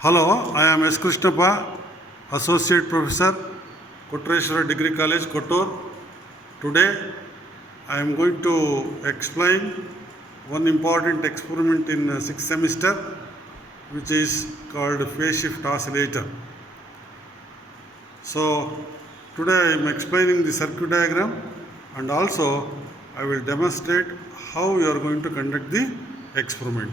Hello, I am S. Krishnappa, Associate Professor, Kottareshwara Degree College, Kottur. Today, I am going to explain one important experiment in 6th semester, which is called phase shift oscillator. So, today I am explaining the circuit diagram and also I will demonstrate how you are going to conduct the experiment.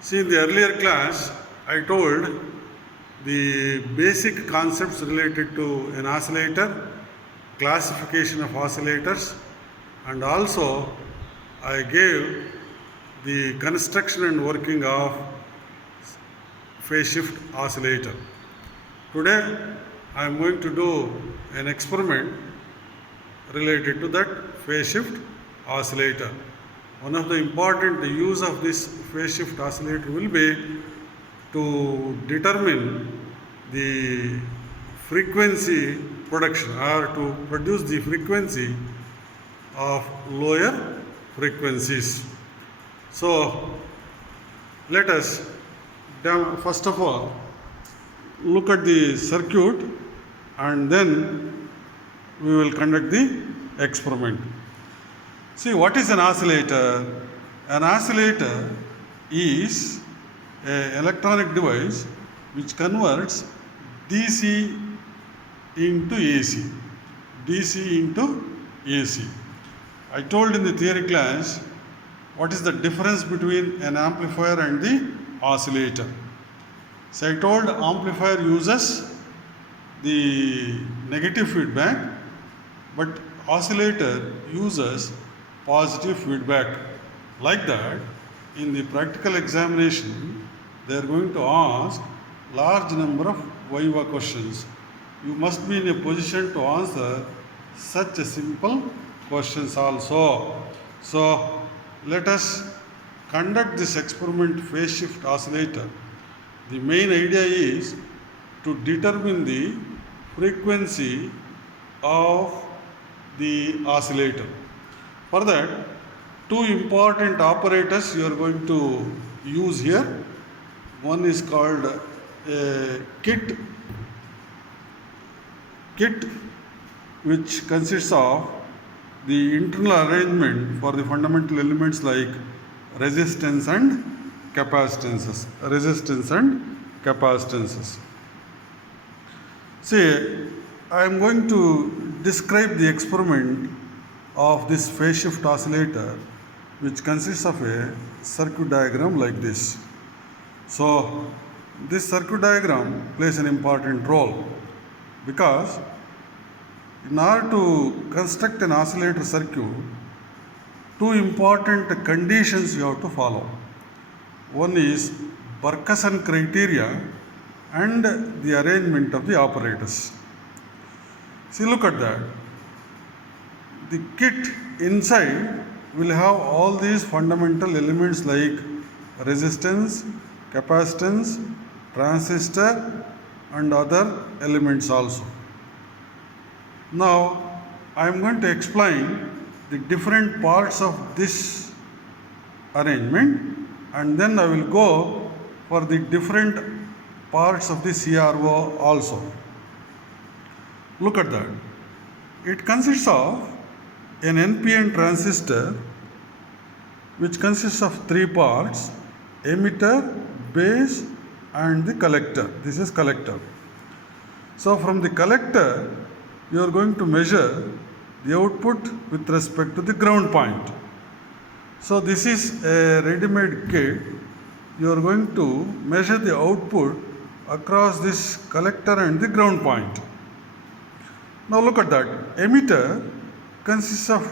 See, in the earlier class, I told the basic concepts related to an oscillator, classification of oscillators, and also I gave the construction and working of phase shift oscillator. Today, I am going to do an experiment related to that phase shift oscillator. One of the important use of this phase shift oscillator will be to determine the frequency production or to produce the frequency of lower frequencies. So let us first of all look at the circuit and then we will conduct the experiment. See, what is an oscillator? An oscillator is an electronic device which converts DC into AC. DC into AC. I told in the theory class what is the difference between an amplifier and the oscillator. So I told amplifier uses the negative feedback, but oscillator uses positive feedback. Like that, in the practical examination, they are going to ask large number of viva questions. You must be in a position to answer such a simple questions also. So let us conduct this experiment phase shift oscillator. The main idea is to determine the frequency of the oscillator. For that, two important operators you are going to use here. One is called a kit, which consists of the internal arrangement for the fundamental elements like resistance and capacitances. See, I am going to describe the experiment of this phase shift oscillator, which consists of a circuit diagram like this. So this circuit diagram plays an important role because in order to construct an oscillator circuit, two important conditions you have to follow. One is Barkhasan criteria and the arrangement of the operators. See, look at that. The kit inside will have all these fundamental elements like resistance, capacitance, transistor and other elements also. Now I am going to explain the different parts of this arrangement and then I will go for the different parts of the CRO also. Look at that. It consists of an NPN transistor which consists of three parts: emitter, base and the collector. This is collector. So from the collector you are going to measure the output with respect to the ground point. So this is a ready-made kit. You are going to measure the output across this collector and the ground point. Now look at that. Emitter consists of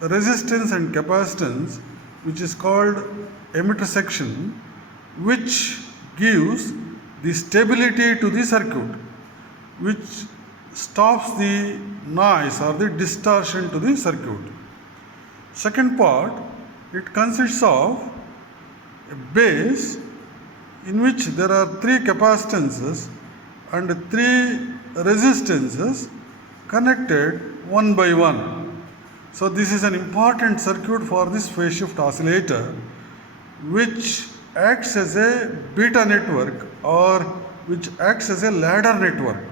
resistance and capacitance, which is called emitter section, which gives the stability to the circuit, which stops the noise or the distortion to the circuit. Second part, it consists of a base in which there are three capacitances and three resistances connected one by one. So this is an important circuit for this phase shift oscillator, which acts as a beta network or which acts as a ladder network,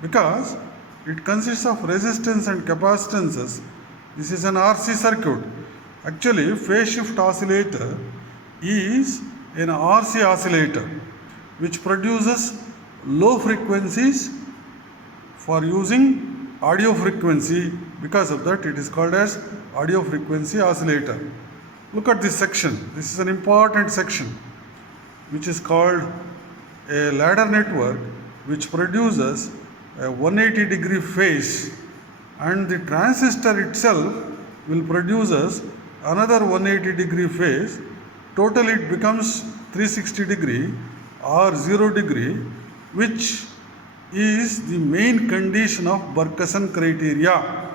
because it consists of resistance and capacitances. This is an RC circuit. Actually, phase shift oscillator is an RC oscillator which produces low frequencies for using audio frequency. Because of that, it is called as audio frequency oscillator. Look at this section. This is an important section which is called a ladder network which produces a 180 degree phase, and the transistor itself will produce us another 180 degree phase. Total it becomes 360 degree or 0 degree, which is the main condition of Barkhasan criteria.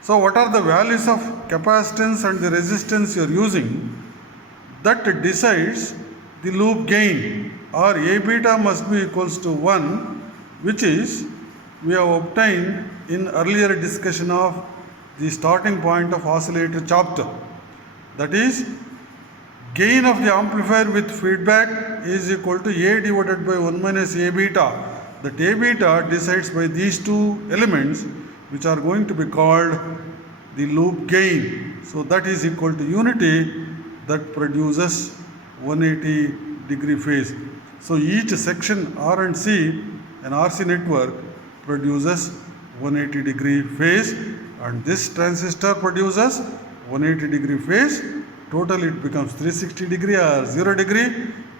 So what are the values of capacitance and the resistance you are using? That decides the loop gain, or A beta must be equals to 1, which is we have obtained in earlier discussion of the starting point of oscillator chapter. That is, gain of the amplifier with feedback is equal to A divided by 1 minus A beta. That A beta decides by these two elements, which are going to be called the loop gain. So that is equal to unity that produces 180 degree phase. So each section R and C, an RC network, produces 180 degree phase, and this transistor produces 180 degree phase. Total it becomes 360 degree or 0 degree,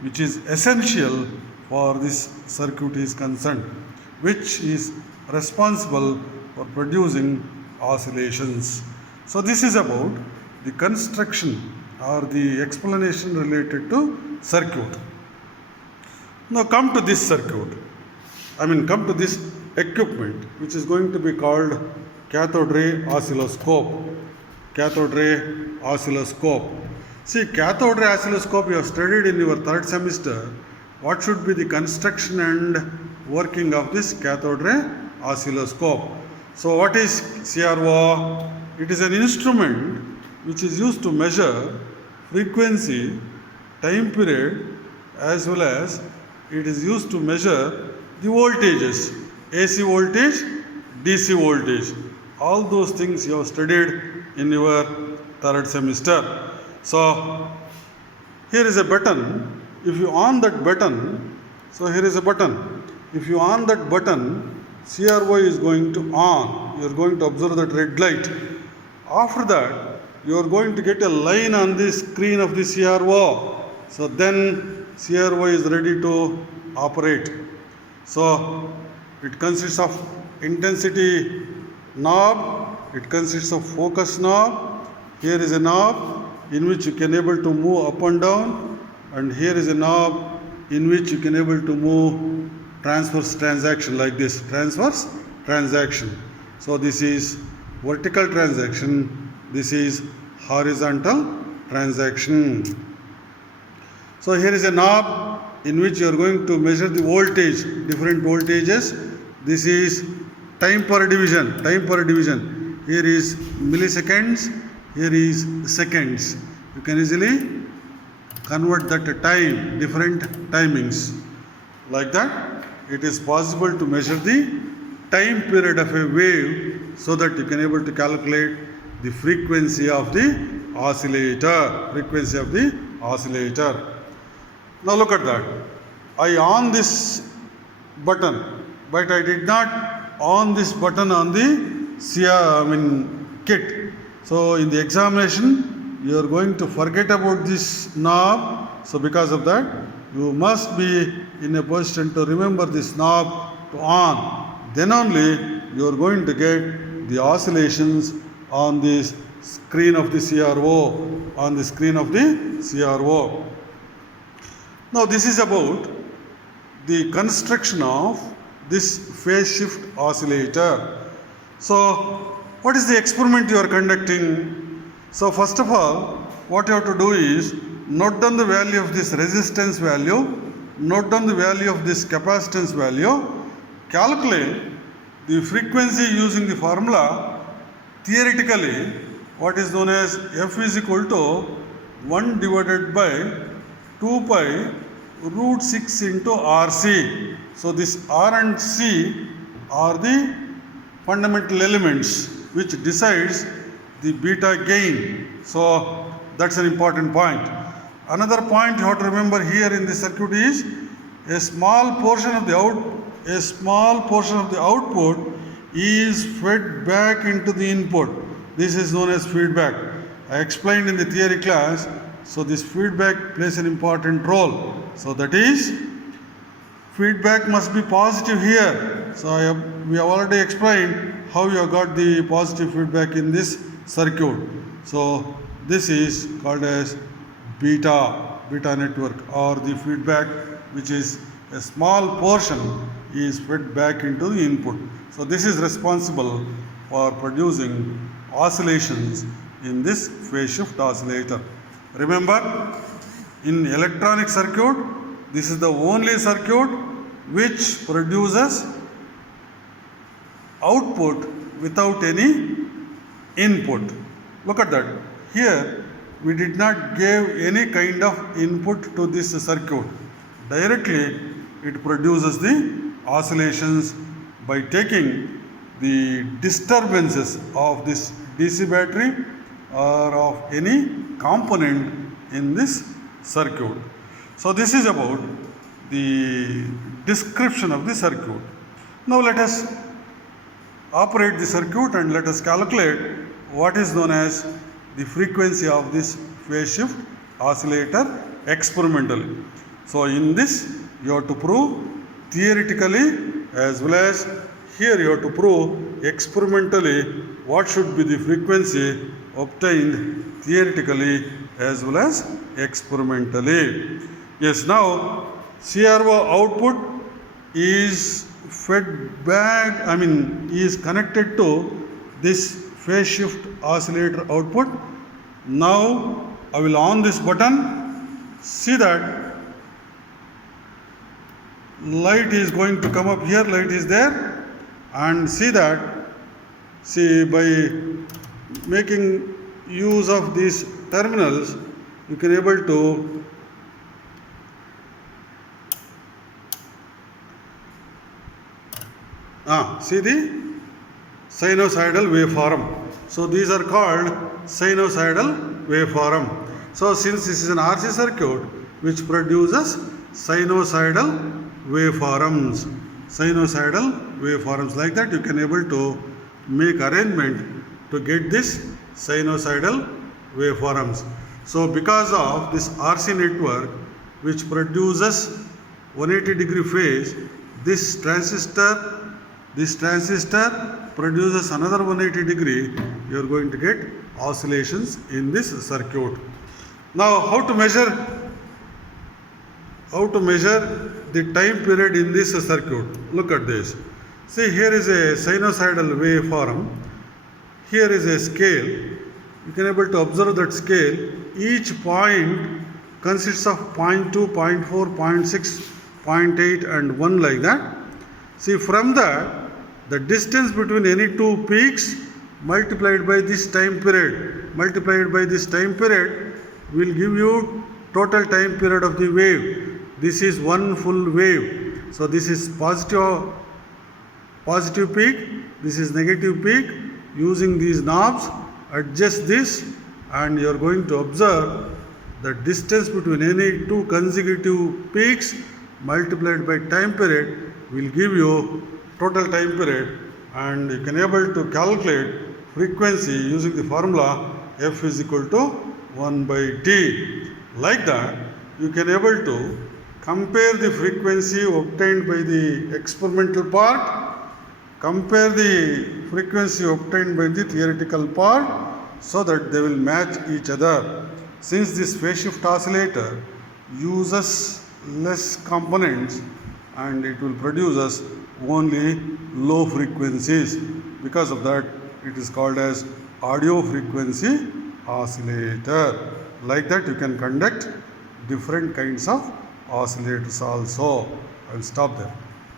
which is essential for this circuit is concerned, which is responsible for producing oscillations. So this is about the construction or the explanation related to circuit. Now come to this circuit. Come to this equipment, which is going to be called cathode ray oscilloscope. Cathode ray oscilloscope. See, cathode ray oscilloscope you have studied in your third semester. What should be the construction and working of this cathode ray oscilloscope? So what is CRO? It is an instrument which is used to measure frequency, time period, as well as it is used to measure the voltages, AC voltage, DC voltage. All those things you have studied in your third semester. So here is a button. If you on that button, so here is a button. If you on that button, CRO is going to on. You are going to observe that red light. After that, you are going to get a line on the screen of the CRO. So then CRO is ready to operate. So it consists of intensity knob, it consists of focus knob. Here is a knob in which you can able to move up and down, and here is a knob in which you can able to move transverse transaction like this, transverse transaction. So this is vertical transaction, this is horizontal transaction. So here is a knob in which you are going to measure the voltage, different voltages. This is time per division, Here is milliseconds, here is seconds. You can easily convert that to time, different timings. Like that, it is possible to measure the time period of a wave so that you can able to calculate the frequency of the oscillator, Now look at that. I on this button, but I did not on this button on the kit. So in the examination, you are going to forget about this knob. So because of that, you must be in a position to remember this knob to on. Then only you are going to get the oscillations on this screen of the CRO, Now this is about the construction of this phase shift oscillator. So what is the experiment you are conducting? So first of all, what you have to do is note down the value of this resistance value, note down the value of this capacitance value, calculate the frequency using the formula. Theoretically, what is known as F is equal to 1 divided by 2 pi root 6 into RC. So this R and C are the fundamental elements which decides the beta gain. So that's an important point. Another point you have to remember here in this circuit is a small portion of the output is fed back into the input. This is known as feedback. I explained in the theory class. So this feedback plays an important role. So that is, feedback must be positive here. So we have already explained how you have got the positive feedback in this circuit. So this is called as beta network, or the feedback which is a small portion is fed back into the input. So this is responsible for producing oscillations in this phase shift oscillator. Remember, in electronic circuit, this is the only circuit which produces output without any input. Look at that. Here we did not give any kind of input to this circuit. Directly it produces the oscillations by taking the disturbances of this DC battery or of any component in this circuit. So this is about the description of the circuit. Now let us operate the circuit and let us calculate what is known as the frequency of this phase shift oscillator experimentally. So in this you have to prove theoretically as well as here you have to prove experimentally what should be the frequency obtained theoretically as well as experimentally. Yes, now CRO output is fed back, is connected to this phase shift oscillator output. Now I will on this button. See that light is going to come up here, light is there, and see that, by making use of these terminals you can able to see the sinusoidal waveform. So these are called sinusoidal waveform. So since this is an RC circuit which produces sinusoidal waveforms, like that you can able to make arrangement to get this sinusoidal waveforms. So because of this RC network which produces 180 degree phase, this transistor produces another 180 degree, you are going to get oscillations in this circuit. Now how to measure the time period in this circuit? Look at this. See, here is a sinusoidal waveform. Here is a scale. You can able to observe that scale. Each point consists of 0.2, 0.4, 0.6, 0.8 and 1 like that. See, from that, the distance between any two peaks multiplied by this time period will give you total time period of the wave. This is one full wave. So this is positive peak, this is negative peak. Using these knobs, adjust this and you are going to observe the distance between any two consecutive peaks multiplied by time period will give you total time period, and you can able to calculate frequency using the formula F is equal to 1 by T. Like that, you can able to compare the frequency obtained by the experimental part, compare the frequency obtained by the theoretical part, so that they will match each other. Since this phase shift oscillator uses less components and it will produce us only low frequencies, because of that it is called as audio frequency oscillator. Like that you can conduct different kinds of oscillators also. I will stop there.